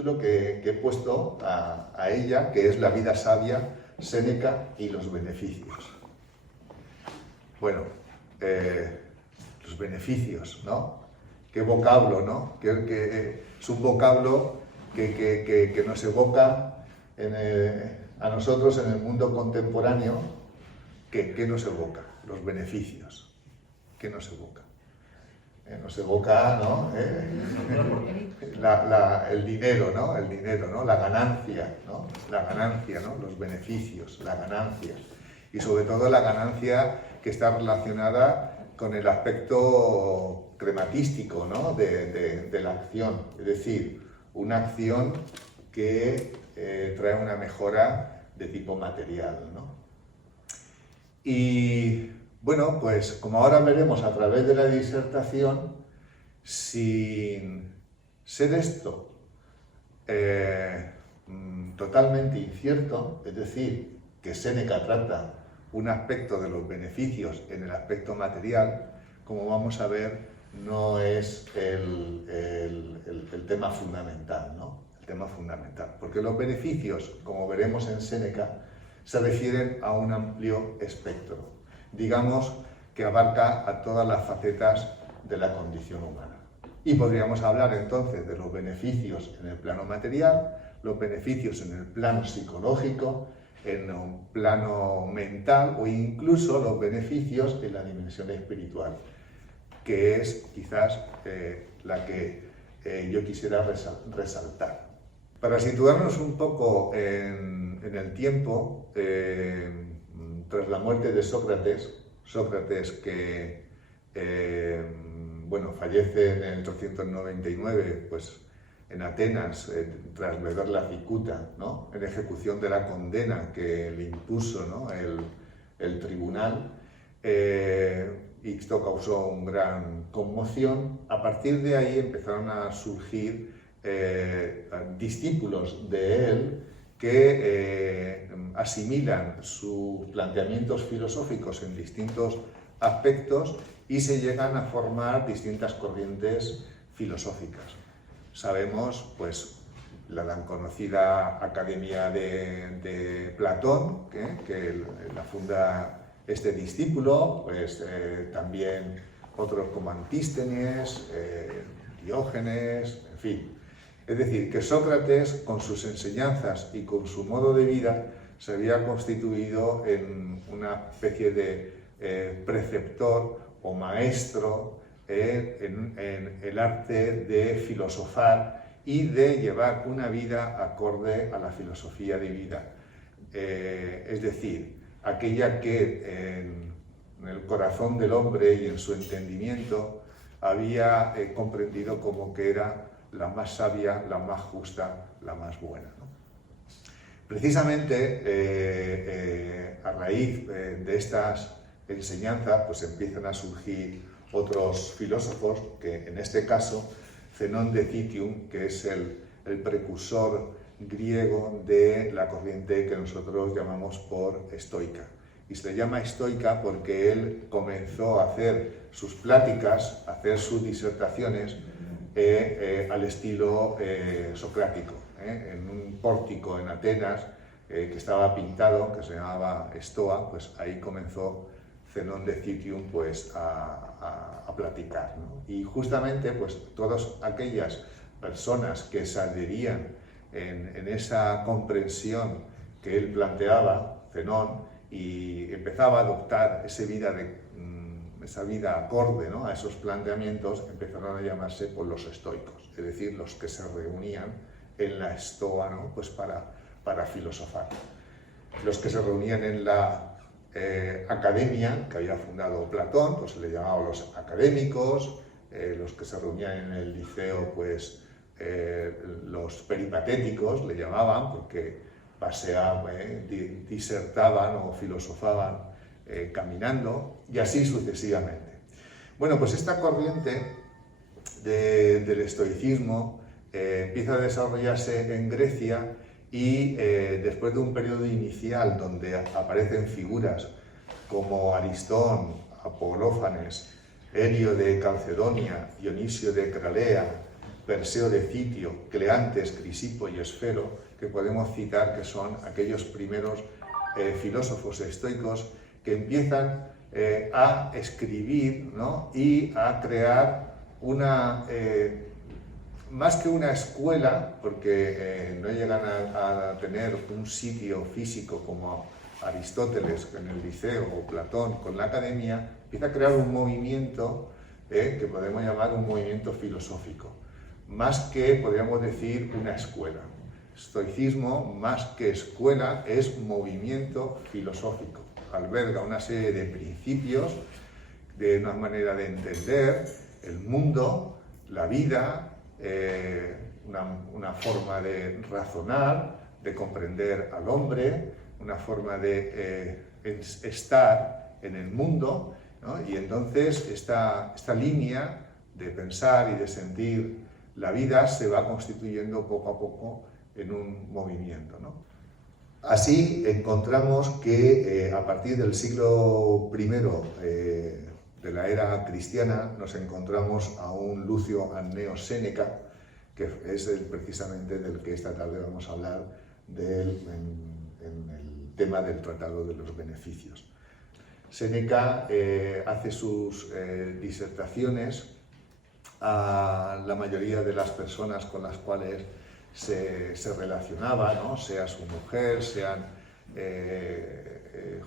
título que he puesto a ella, que es La vida sabia, Séneca y los beneficios. Bueno, los beneficios, ¿no? Qué vocablo, ¿no? Que es un vocablo que nos evoca a nosotros en el mundo contemporáneo. ¿Qué nos evoca? Los beneficios. ¿Qué nos evoca? Nos evoca, ¿no? El dinero, ¿no? El dinero, ¿no? La ganancia, ¿no? La ganancia, ¿no? Los beneficios, la ganancia. Y sobre todo la ganancia que está relacionada con el aspecto crematístico, ¿no? de la acción. Es decir, una acción que trae una mejora de tipo material, ¿no? Y bueno, pues como ahora veremos a través de la disertación, sin ser esto totalmente incierto, es decir, que Séneca trata un aspecto de los beneficios en el aspecto material, como vamos a ver, no es el tema fundamental, ¿no? El tema fundamental, porque los beneficios, como veremos en Séneca, se refieren a un amplio espectro, digamos que abarca a todas las facetas de la condición humana. Y podríamos hablar entonces de los beneficios en el plano material, los beneficios en el plano psicológico, en un plano mental o incluso los beneficios en la dimensión espiritual, que es quizás la que yo quisiera resaltar. Para situarnos un poco en el tiempo, tras la muerte de Sócrates que bueno, fallece en el 399, pues en Atenas, tras beber la cicuta, ¿no? En ejecución de la condena que le impuso, ¿no? el tribunal, y esto causó una gran conmoción. A partir de ahí empezaron a surgir discípulos de él que asimilan sus planteamientos filosóficos en distintos aspectos y se llegan a formar distintas corrientes filosóficas. Sabemos, pues, la tan conocida Academia de Platón, que la funda este discípulo, pues también otros como Antístenes, Diógenes, en fin. Es decir, que Sócrates, con sus enseñanzas y con su modo de vida, se había constituido en una especie de preceptor o maestro en el arte de filosofar y de llevar una vida acorde a la filosofía de vida. Es decir, aquella que en el corazón del hombre y en su entendimiento había comprendido como que era la más sabia, la más justa, la más buena, ¿no? Precisamente a raíz de estas enseñanzas pues empiezan a surgir otros filósofos, que en este caso Zenón de Citium, que es el precursor griego de la corriente que nosotros llamamos por estoica. Y se le llama estoica porque él comenzó a hacer sus pláticas, a hacer sus disertaciones al estilo socrático, en un pórtico en Atenas que estaba pintado, que se llamaba Estoa. Pues ahí comenzó Zenón de Citium pues, a platicar, ¿no? Y justamente pues, todas aquellas personas que se adherían en esa comprensión que él planteaba, Zenón, y empezaba a adoptar esa vida acorde, ¿no? A esos planteamientos, empezaron a llamarse pues, los estoicos, es decir, los que se reunían en la estoa, ¿no? Pues para filosofar. Los que se reunían en la academia que había fundado Platón, pues se le llamaban los académicos. Los que se reunían en el liceo, pues los peripatéticos le llamaban, porque paseaban, disertaban o filosofaban caminando, y así sucesivamente. Bueno, pues esta corriente del estoicismo empieza a desarrollarse en Grecia y después de un periodo inicial donde aparecen figuras como Aristón, Apolófanes, Helio de Calcedonia, Dionisio de Cralea, Perseo de Citio, Cleantes, Crisipo y Esfero, que podemos citar que son aquellos primeros filósofos estoicos que empiezan a escribir, ¿no? Y a crear una, más que una escuela, porque no llegan a tener un sitio físico como Aristóteles en el Liceo o Platón con la academia, empieza a crear un movimiento que podemos llamar un movimiento filosófico, más que, podríamos decir, una escuela. Estoicismo, más que escuela, es movimiento filosófico. Alberga una serie de principios, de una manera de entender el mundo, la vida, una forma de razonar, de comprender al hombre, una forma de estar en el mundo, ¿no? Y entonces esta línea de pensar y de sentir la vida se va constituyendo poco a poco en un movimiento, ¿no? Así encontramos que a partir del siglo I de la era cristiana nos encontramos a un Lucio Anneo Séneca, que es precisamente del que esta tarde vamos a hablar en el tema del Tratado de los Beneficios. Séneca hace sus disertaciones a la mayoría de las personas con las cuales se relacionaba, ¿no? Sea su mujer, sean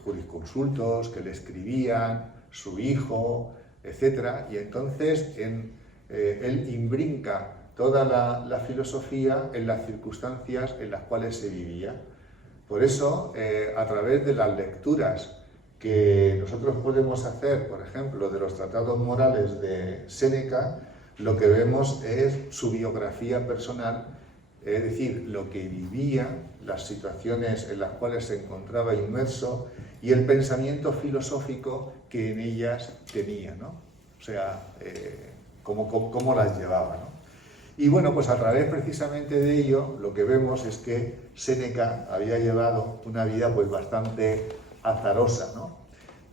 jurisconsultos que le escribían, su hijo, etc. Y entonces él imbrinca toda la filosofía en las circunstancias en las cuales se vivía. Por eso, a través de las lecturas que nosotros podemos hacer, por ejemplo, de los tratados morales de Séneca, lo que vemos es su biografía personal, es decir, lo que vivía, las situaciones en las cuales se encontraba inmerso y el pensamiento filosófico que en ellas tenía, ¿no? O sea, cómo las llevaba, ¿no? Y bueno, pues a través precisamente de ello, lo que vemos es que Séneca había llevado una vida pues bastante azarosa, ¿no?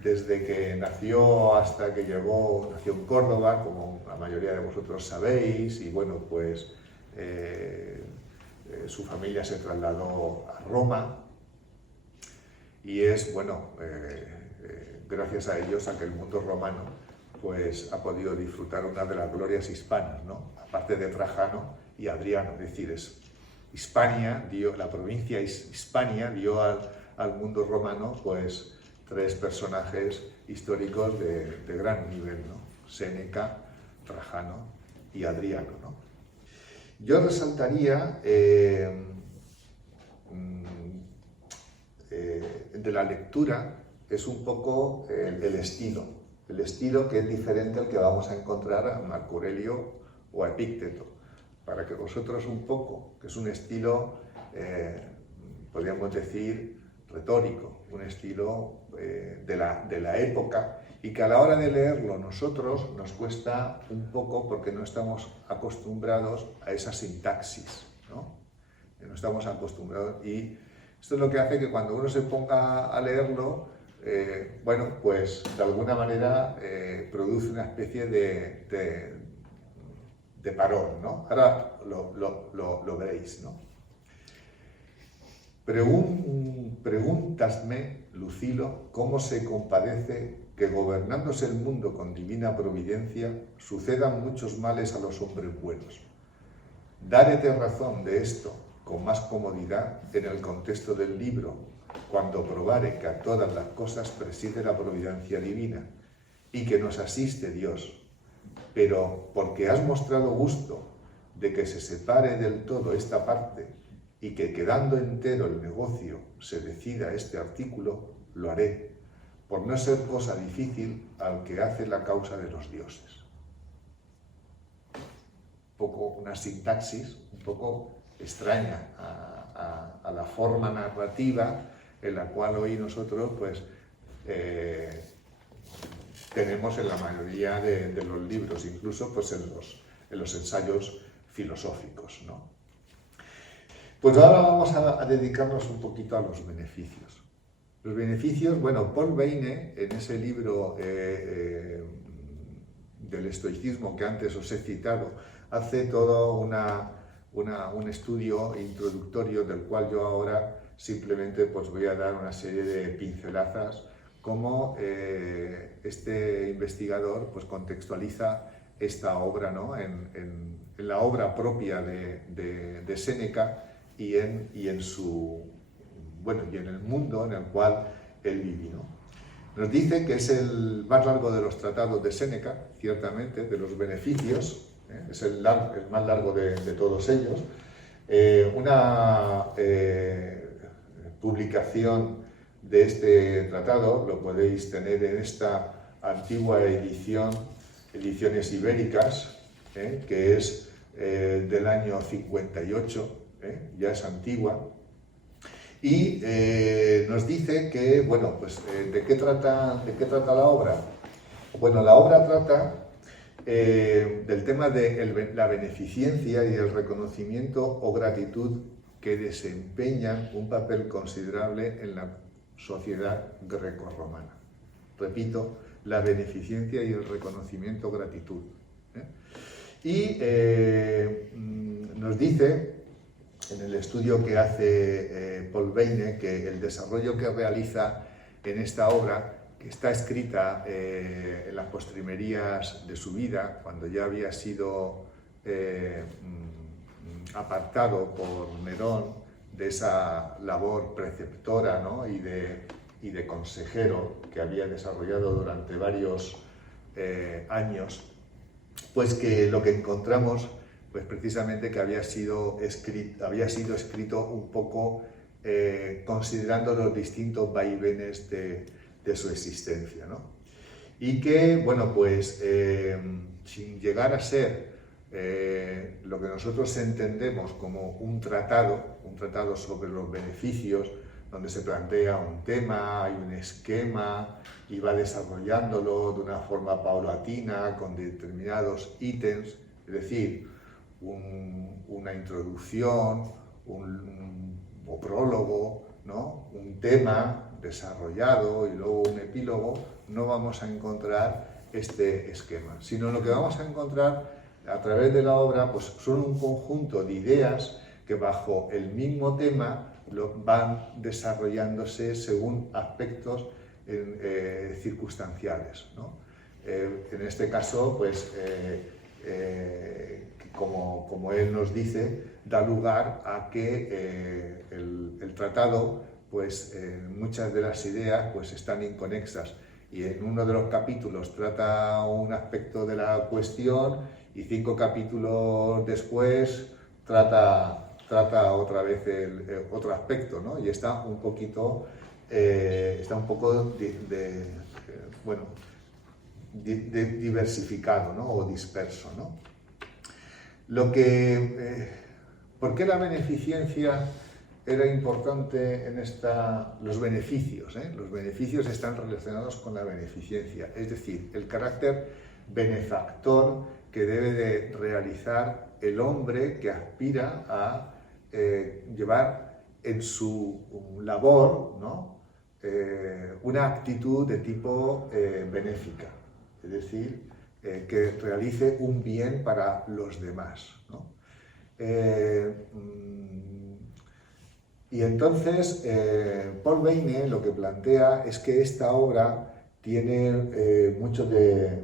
Desde que nació hasta que nació en Córdoba, como la mayoría de vosotros sabéis, y bueno, pues su familia se trasladó a Roma, y es, bueno, gracias a ellos a que el mundo romano pues ha podido disfrutar una de las glorias hispanas, ¿no? Aparte de Trajano y Adriano, es decir, Hispania, la provincia Hispania dio al mundo romano pues tres personajes históricos de gran nivel, ¿no? Séneca, Trajano y Adriano, ¿no? Yo resaltaría de la lectura es un poco el estilo que es diferente al que vamos a encontrar a Marco Aurelio o a Epícteto, para que vosotros un poco, que es un estilo, podríamos decir, retórico, un estilo de la época, y que a la hora de leerlo nosotros nos cuesta un poco porque no estamos acostumbrados a esa sintaxis, ¿no? No estamos acostumbrados, y esto es lo que hace que cuando uno se ponga a leerlo, bueno, pues de alguna manera produce una especie de parón, ¿no? Ahora lo veréis, ¿no? Pregúntasme, Lucilo, cómo se compadece que gobernándose el mundo con divina providencia sucedan muchos males a los hombres buenos. Dárete razón de esto con más comodidad en el contexto del libro, cuando probare que a todas las cosas preside la providencia divina y que nos asiste Dios, pero porque has mostrado gusto de que se separe del todo esta parte y que quedando entero el negocio se decida este artículo, lo haré, por no ser cosa difícil al que hace la causa de los dioses. Un poco una sintaxis un poco extraña a la forma narrativa en la cual hoy nosotros pues tenemos en la mayoría de los libros, incluso pues en los ensayos filosóficos, ¿no? Pues ahora vamos a dedicarnos un poquito a los beneficios. Los beneficios, bueno, Paul Veyne, en ese libro del estoicismo que antes os he citado, hace todo un estudio introductorio del cual yo ahora simplemente pues voy a dar una serie de pincelazas, cómo este investigador pues contextualiza esta obra, ¿no? en la obra propia de Séneca y en el mundo en el cual él vive, ¿no? Nos dice que es el más largo de los tratados de Séneca, ciertamente, de los beneficios, es el más largo de todos ellos. Una publicación de este tratado lo podéis tener en esta antigua edición, Ediciones Ibéricas, que es del año 58, ya es antigua, y nos dice que, bueno, pues, ¿de qué trata la obra? Bueno, la obra trata del tema de la beneficencia y el reconocimiento o gratitud que desempeñan un papel considerable en la sociedad grecorromana. Repito, la beneficencia y el reconocimiento o gratitud. Y nos dice, en el estudio que hace Paul Veyne, que el desarrollo que realiza en esta obra, que está escrita en las postrimerías de su vida, cuando ya había sido apartado por Nerón de esa labor preceptora, ¿no? y de consejero que había desarrollado durante varios años, pues que lo que encontramos, pues precisamente que había sido escrito un poco considerando los distintos vaivenes de su existencia, ¿no? Y que, bueno, pues sin llegar a ser lo que nosotros entendemos como un tratado sobre los beneficios, donde se plantea un tema, hay un esquema y va desarrollándolo de una forma paulatina con determinados ítems, es decir, una introducción, o prólogo, ¿no? Un tema desarrollado y luego un epílogo, no vamos a encontrar este esquema, sino lo que vamos a encontrar a través de la obra pues son un conjunto de ideas que bajo el mismo tema van desarrollándose según aspectos circunstanciales, ¿no? En este caso, pues, como él nos dice, da lugar a que el tratado, pues, muchas de las ideas pues, están inconexas, y en uno de los capítulos trata un aspecto de la cuestión y 5 capítulos después trata otra vez otro aspecto, ¿no? Y está un poco diversificado, ¿no? O disperso, ¿no? ¿Por qué la beneficencia era importante en los beneficios? Los beneficios están relacionados con la beneficencia, es decir, el carácter benefactor que debe de realizar el hombre que aspira a llevar en su labor, ¿no? Una actitud de tipo benéfica, es decir, que realice un bien para los demás, ¿no? Y entonces Paul Veyne lo que plantea es que esta obra tiene mucho de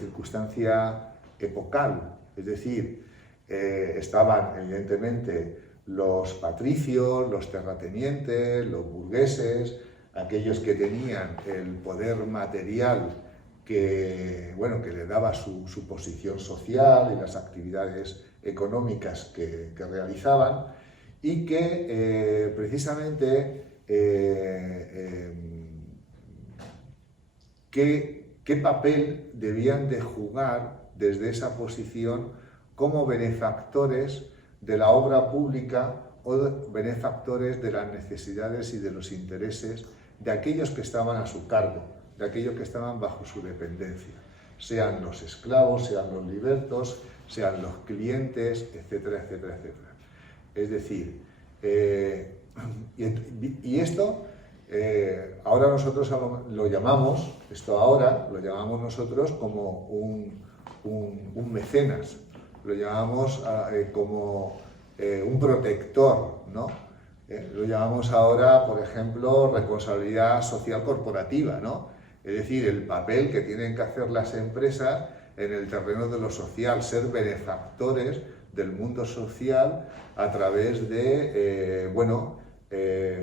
circunstancia epocal, es decir, estaban evidentemente los patricios, los terratenientes, los burgueses, aquellos que tenían el poder material que le daba su posición social y las actividades económicas que realizaban, y que precisamente qué papel debían de jugar desde esa posición como benefactores de la obra pública o benefactores de las necesidades y de los intereses de aquellos que estaban a su cargo, de aquellos que estaban bajo su dependencia, sean los esclavos, sean los libertos, sean los clientes, etcétera, etcétera, etcétera. Es decir, y esto ahora nosotros lo llamamos nosotros como un mecenas, lo llamamos como un protector, ¿no? Lo llamamos ahora, por ejemplo, responsabilidad social corporativa, ¿no? Es decir, el papel que tienen que hacer las empresas en el terreno de lo social, ser benefactores del mundo social a través de,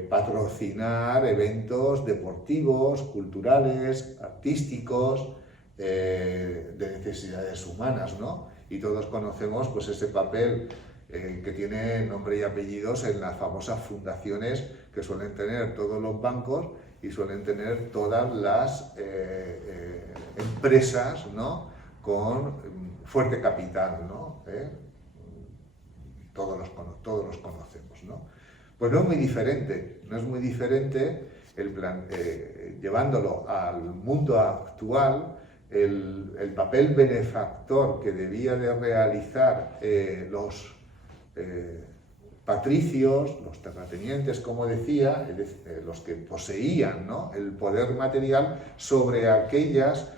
patrocinar eventos deportivos, culturales, artísticos, de necesidades humanas, ¿no? Y todos conocemos pues ese papel que tiene nombre y apellidos en las famosas fundaciones que suelen tener todos los bancos y suelen tener todas las empresas, ¿no? Con fuerte capital, ¿no? Todos los conocemos, ¿no? Pues no es muy diferente, llevándolo al mundo actual, el papel benefactor que debía de realizar los patricios, los terratenientes, como decía, los que poseían, ¿no? El poder material sobre aquellos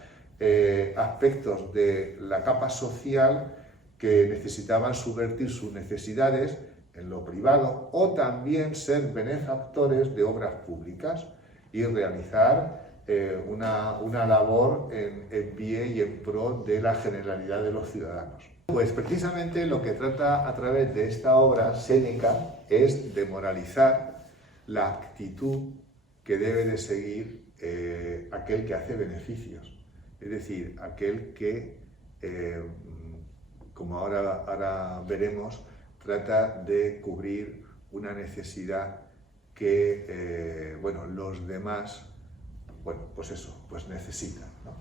aspectos de la capa social que necesitaban subvertir sus necesidades en lo privado, o también ser benefactores de obras públicas y realizar una labor en pie y en pro de la generalidad de los ciudadanos. Pues precisamente lo que trata a través de esta obra Séneca es de moralizar la actitud que debe de seguir aquel que hace beneficios, es decir, aquel que, como ahora veremos, trata de cubrir una necesidad que los demás pues necesitan, ¿no?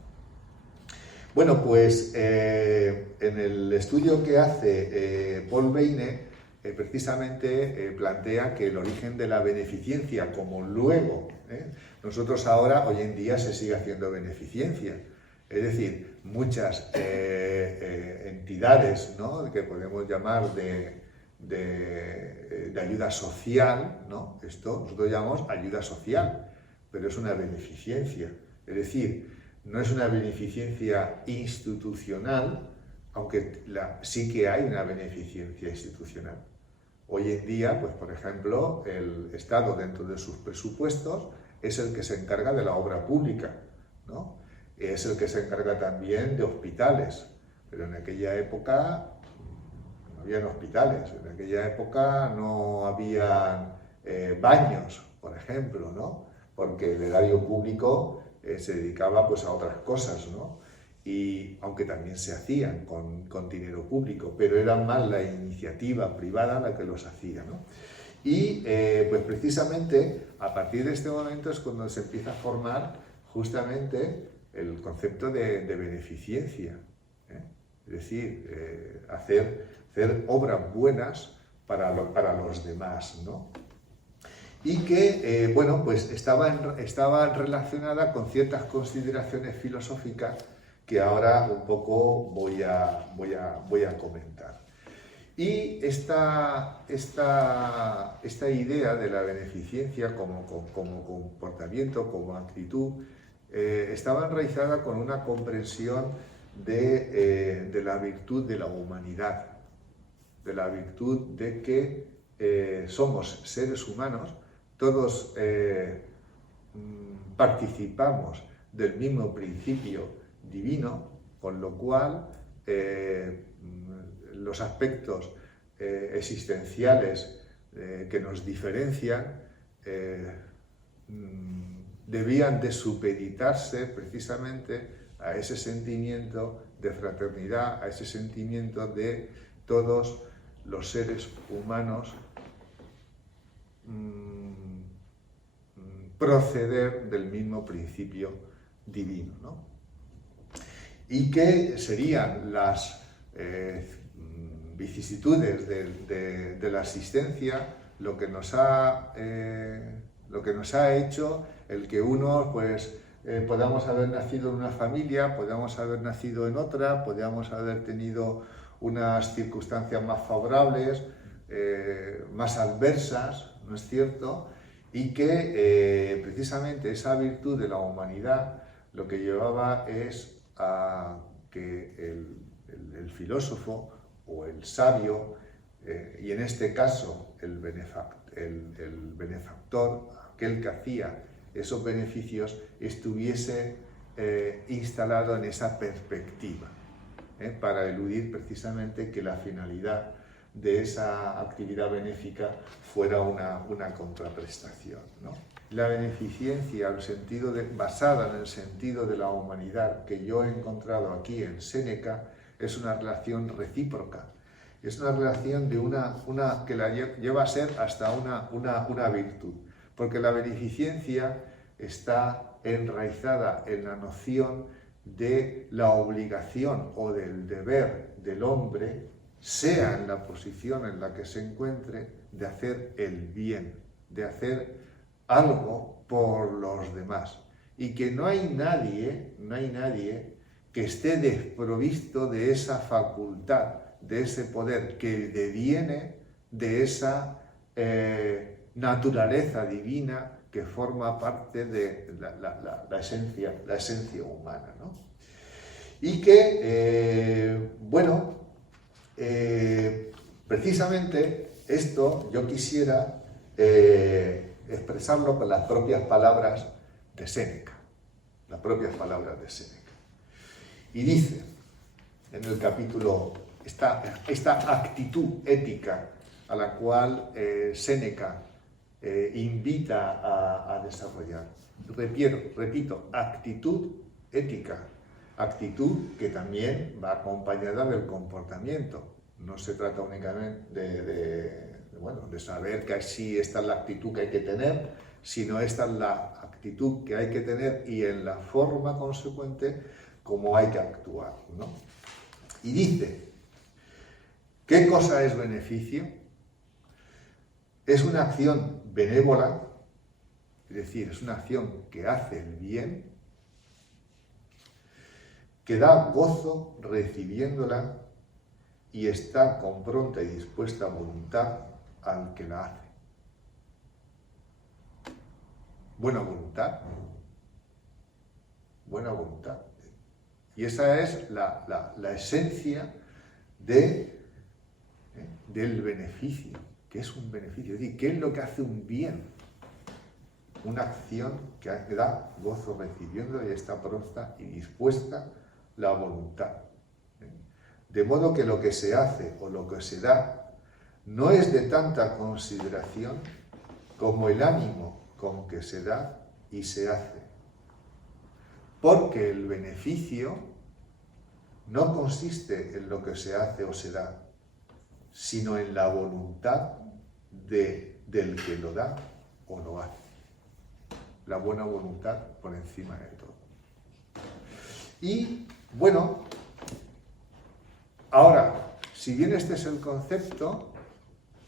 Bueno, pues en el estudio que hace Paul Veyne, precisamente plantea que el origen de la beneficencia, como luego nosotros ahora, hoy en día, se sigue haciendo beneficencia. Es decir, muchas entidades, ¿no?, que podemos llamar de ayuda social, ¿no? Esto nosotros llamamos ayuda social, pero es una beneficencia. Es decir, no es una beneficencia institucional, aunque sí que hay una beneficencia institucional. Hoy en día, pues por ejemplo, el Estado, dentro de sus presupuestos, es el que se encarga de la obra pública, ¿no? Es el que se encarga también de hospitales, pero en aquella época no habían hospitales, en aquella época no había baños, por ejemplo, ¿no? Porque el erario público se dedicaba pues a otras cosas, ¿no? Y aunque también se hacían con dinero público, pero era más la iniciativa privada la que los hacía, ¿no? Y pues precisamente a partir de este momento es cuando se empieza a formar justamente el concepto de beneficencia, es decir, hacer obras buenas para los demás, ¿no? Y que, pues estaba relacionada con ciertas consideraciones filosóficas que ahora un poco voy a comentar. Y esta idea de la beneficencia como comportamiento, como actitud, estaba enraizada con una comprensión de la virtud de la humanidad, de la virtud de que somos seres humanos. Todos participamos del mismo principio divino, con lo cual los aspectos existenciales que nos diferencian debían de supeditarse precisamente a ese sentimiento de fraternidad, a ese sentimiento de todos los seres humanos proceder del mismo principio divino, ¿no? Y que serían las vicisitudes de la existencia lo que nos ha hecho el que unos podamos haber nacido en una familia, podamos haber nacido en otra, podamos haber tenido unas circunstancias más favorables, más adversas, ¿no es cierto? Y que precisamente esa virtud de la humanidad lo que llevaba es a que el filósofo o el sabio, y en este caso el benefactor, aquel que hacía esos beneficios, estuviese instalado en esa perspectiva, para eludir precisamente que la finalidad de esa actividad benéfica fuera una contraprestación, ¿no? La beneficencia basada en el sentido de la humanidad que yo he encontrado aquí en Séneca es una relación recíproca, es una relación de que la lleva a ser hasta una virtud, porque la beneficencia está enraizada en la noción de la obligación o del deber del hombre, sea en la posición en la que se encuentre, de hacer el bien, de hacer algo por los demás. Y que no hay nadie que esté desprovisto de esa facultad, de ese poder que deviene de esa naturaleza divina que forma parte de la esencia humana, ¿no? Y que, precisamente esto yo quisiera expresarlo con las propias palabras de Séneca, Y dice en el capítulo, esta actitud ética a la cual Séneca invita a desarrollar. Repito, actitud ética, actitud que también va acompañada del comportamiento. No se trata únicamente de saber que así esta es la actitud que hay que tener, sino esta es la actitud que hay que tener y en la forma consecuente como hay que actuar, ¿no? Y dice, ¿qué cosa es beneficio? Es una acción benévola, es decir, es una acción que hace el bien, que da gozo recibiéndola y está con pronta y dispuesta voluntad al que la hace. Buena voluntad. Y esa es la esencia del beneficio. ¿Qué es un beneficio? Es decir, ¿qué es lo que hace un bien? Una acción que da gozo recibiéndola y está pronta y dispuesta la voluntad. De modo que lo que se hace o lo que se da no es de tanta consideración como el ánimo con que se da y se hace. Porque el beneficio no consiste en lo que se hace o se da, sino en la voluntad del que lo da o lo hace. La buena voluntad por encima de todo. Y, bueno, ahora, si bien este es el concepto,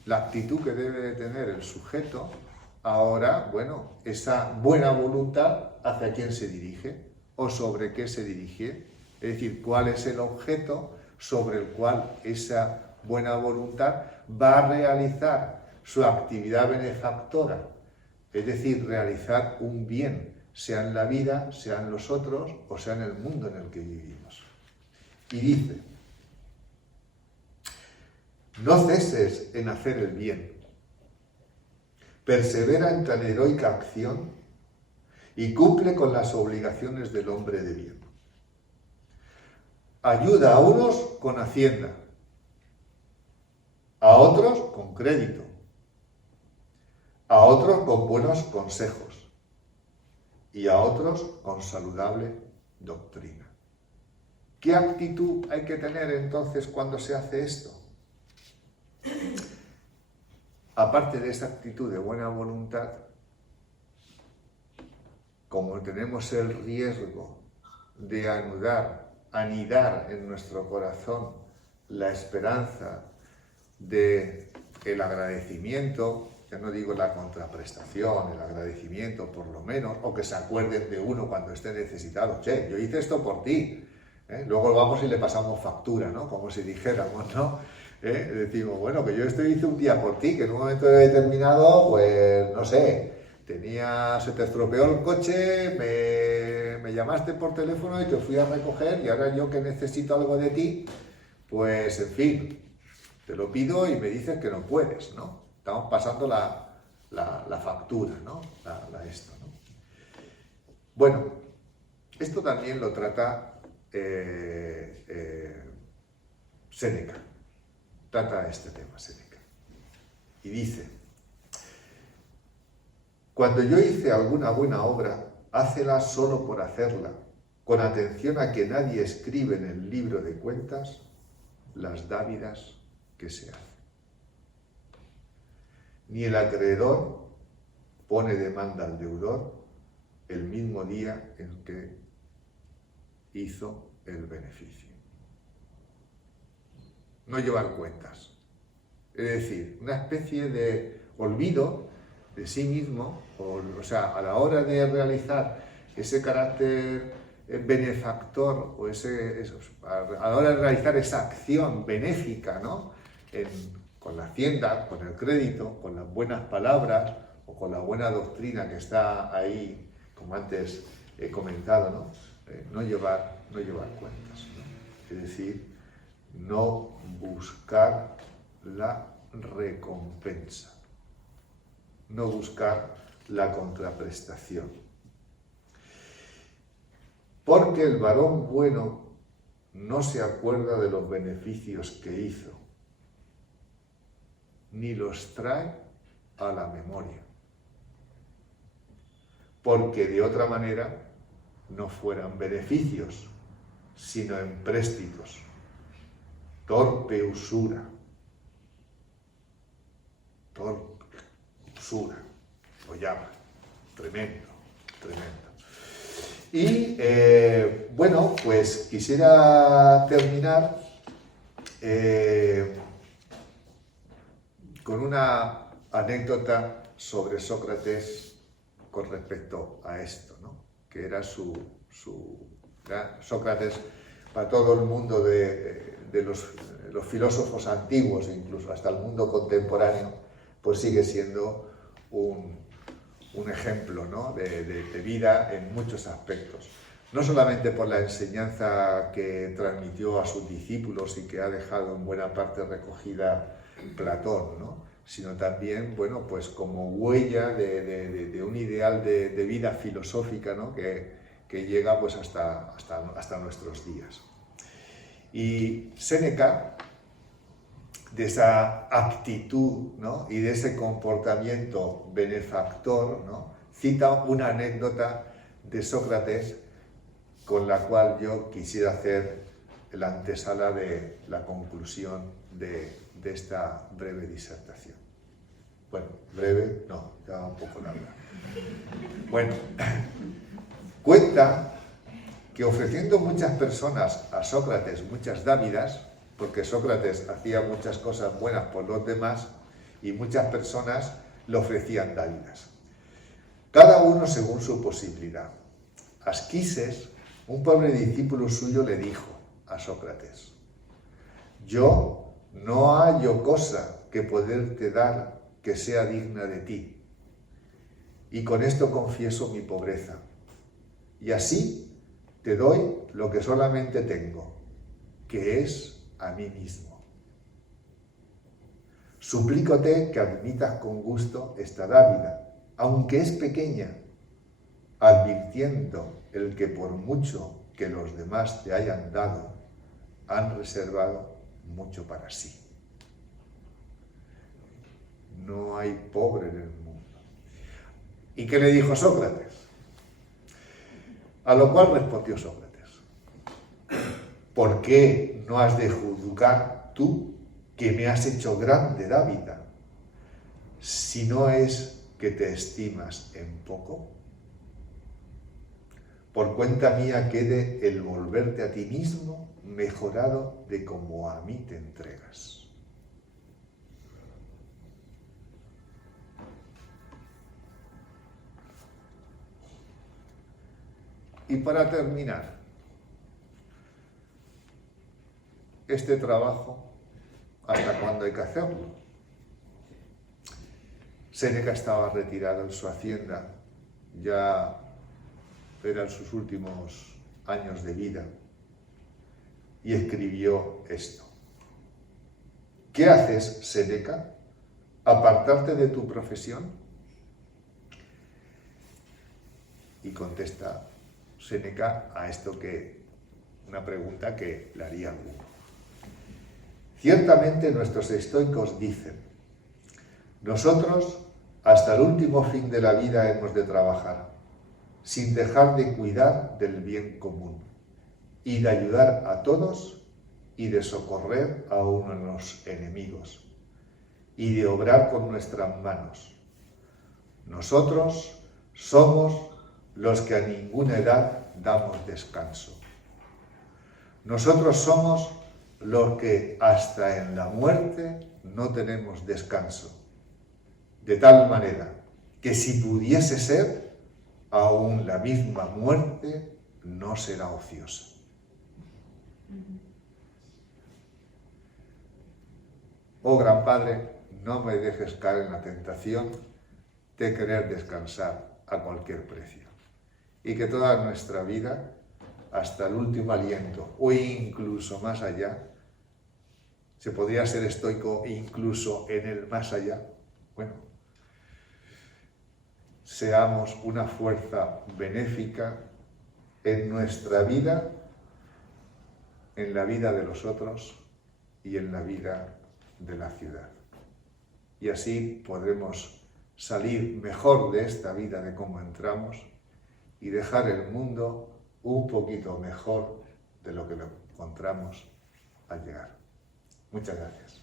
la actitud que debe de tener el sujeto, ahora, bueno, esa buena voluntad hacia quién se dirige o sobre qué se dirige, es decir, cuál es el objeto sobre el cual esa buena voluntad va a realizar su actividad benefactora, es decir, realizar un bien, sea en la vida, sea en los otros o sea en el mundo en el que vivimos. Y dice, no ceses en hacer el bien, persevera en tan heroica acción y cumple con las obligaciones del hombre de bien. Ayuda a unos con hacienda, a otros con crédito, a otros con buenos consejos y a otros con saludable doctrina. ¿Qué actitud hay que tener entonces cuando se hace esto? Aparte de esa actitud de buena voluntad, como tenemos el riesgo de anidar en nuestro corazón la esperanza del agradecimiento, ya no digo la contraprestación, el agradecimiento por lo menos, o que se acuerden de uno cuando esté necesitado. Che, yo hice esto por ti. Luego vamos y le pasamos factura, ¿no? Como si dijéramos, ¿no? Decimos, bueno, que yo esto hice un día por ti, que en un momento determinado, pues, no sé, se te estropeó el coche, me llamaste por teléfono y te fui a recoger y ahora yo que necesito algo de ti, pues, en fin, Te lo pido y me dices que no puedes, ¿no? Estamos pasando la factura, ¿no? Esto, ¿no? Bueno, esto también lo trata Séneca. Trata este tema Séneca. Y dice: cuando yo hice alguna buena obra, hácela solo por hacerla, con atención a que nadie escribe en el libro de cuentas las dávidas que se hacen. Ni el acreedor pone demanda al deudor el mismo día en que hizo el beneficio. No llevar cuentas. Es decir, una especie de olvido de sí mismo, o sea, a la hora de realizar ese carácter benefactor, o a la hora de realizar esa acción benéfica, ¿no? Con la hacienda, con el crédito, con las buenas palabras, o con la buena doctrina que está ahí, como antes he comentado, ¿no? No llevar cuentas, ¿no? Es decir, no buscar la recompensa, no buscar la contraprestación. Porque el varón bueno no se acuerda de los beneficios que hizo, ni los trae a la memoria, porque de otra manera no fueran beneficios, sino empréstitos. Torpe usura. Torpe usura. Lo llama. Tremendo, tremendo. Y bueno, pues quisiera terminar con una anécdota sobre Sócrates con respecto a esto, ¿no? Que era Sócrates, para todo el mundo de los filósofos antiguos, incluso hasta el mundo contemporáneo, pues sigue siendo un ejemplo, ¿no? de vida en muchos aspectos. No solamente por la enseñanza que transmitió a sus discípulos y que ha dejado en buena parte recogida Platón, ¿no? Sino también, bueno, pues como huella de un ideal de vida filosófica, ¿no? que llega pues hasta nuestros días. Y Séneca, de esa actitud, ¿no? y de ese comportamiento benefactor, ¿no? cita una anécdota de Sócrates con la cual yo quisiera hacer la antesala de la conclusión de esta breve disertación. Bueno, breve, no, ya un poco larga. Bueno, cuenta que ofreciendo muchas personas a Sócrates muchas dávidas, porque Sócrates hacía muchas cosas buenas por los demás y muchas personas le ofrecían dávidas, cada uno según su posibilidad. Asquises, un pobre discípulo suyo, le dijo a Sócrates: yo no hallo cosa que poderte dar que sea digna de ti, y con esto confieso mi pobreza, y así te doy lo que solamente tengo, que es a mí mismo. Suplícote que admitas con gusto esta dávida, aunque es pequeña, advirtiendo el que por mucho que los demás te hayan dado, han reservado mucho para sí. No hay pobre en el mundo. ¿Y qué le dijo Sócrates? A lo cual respondió Sócrates: ¿por qué no has de juzgar tú que me has hecho grande dávida, si no es que te estimas en poco? Por cuenta mía quede el volverte a ti mismo mejorado de como a mí te entregas. Y para terminar, este trabajo, ¿hasta cuándo hay que hacerlo? Séneca estaba retirado en su hacienda, ya eran sus últimos años de vida, y escribió esto: ¿qué haces, Séneca? ¿Apartarte de tu profesión? Y contesta Séneca a esto una pregunta que le haría alguno. Ciertamente nuestros estoicos dicen, nosotros hasta el último fin de la vida hemos de trabajar, sin dejar de cuidar del bien común, y de ayudar a todos, y de socorrer a los enemigos, y de obrar con nuestras manos. Nosotros somos los que a ninguna edad damos descanso. Nosotros somos los que hasta en la muerte no tenemos descanso, de tal manera que si pudiese ser, aún la misma muerte no será ociosa. Oh Gran Padre, no me dejes caer en la tentación de querer descansar a cualquier precio, y que toda nuestra vida, hasta el último aliento o incluso más allá, se podría ser estoico incluso en el más allá, bueno, seamos una fuerza benéfica en nuestra vida, en la vida de los otros y en la vida de la ciudad. Y así podremos salir mejor de esta vida de cómo entramos y dejar el mundo un poquito mejor de lo que lo encontramos al llegar. Muchas gracias.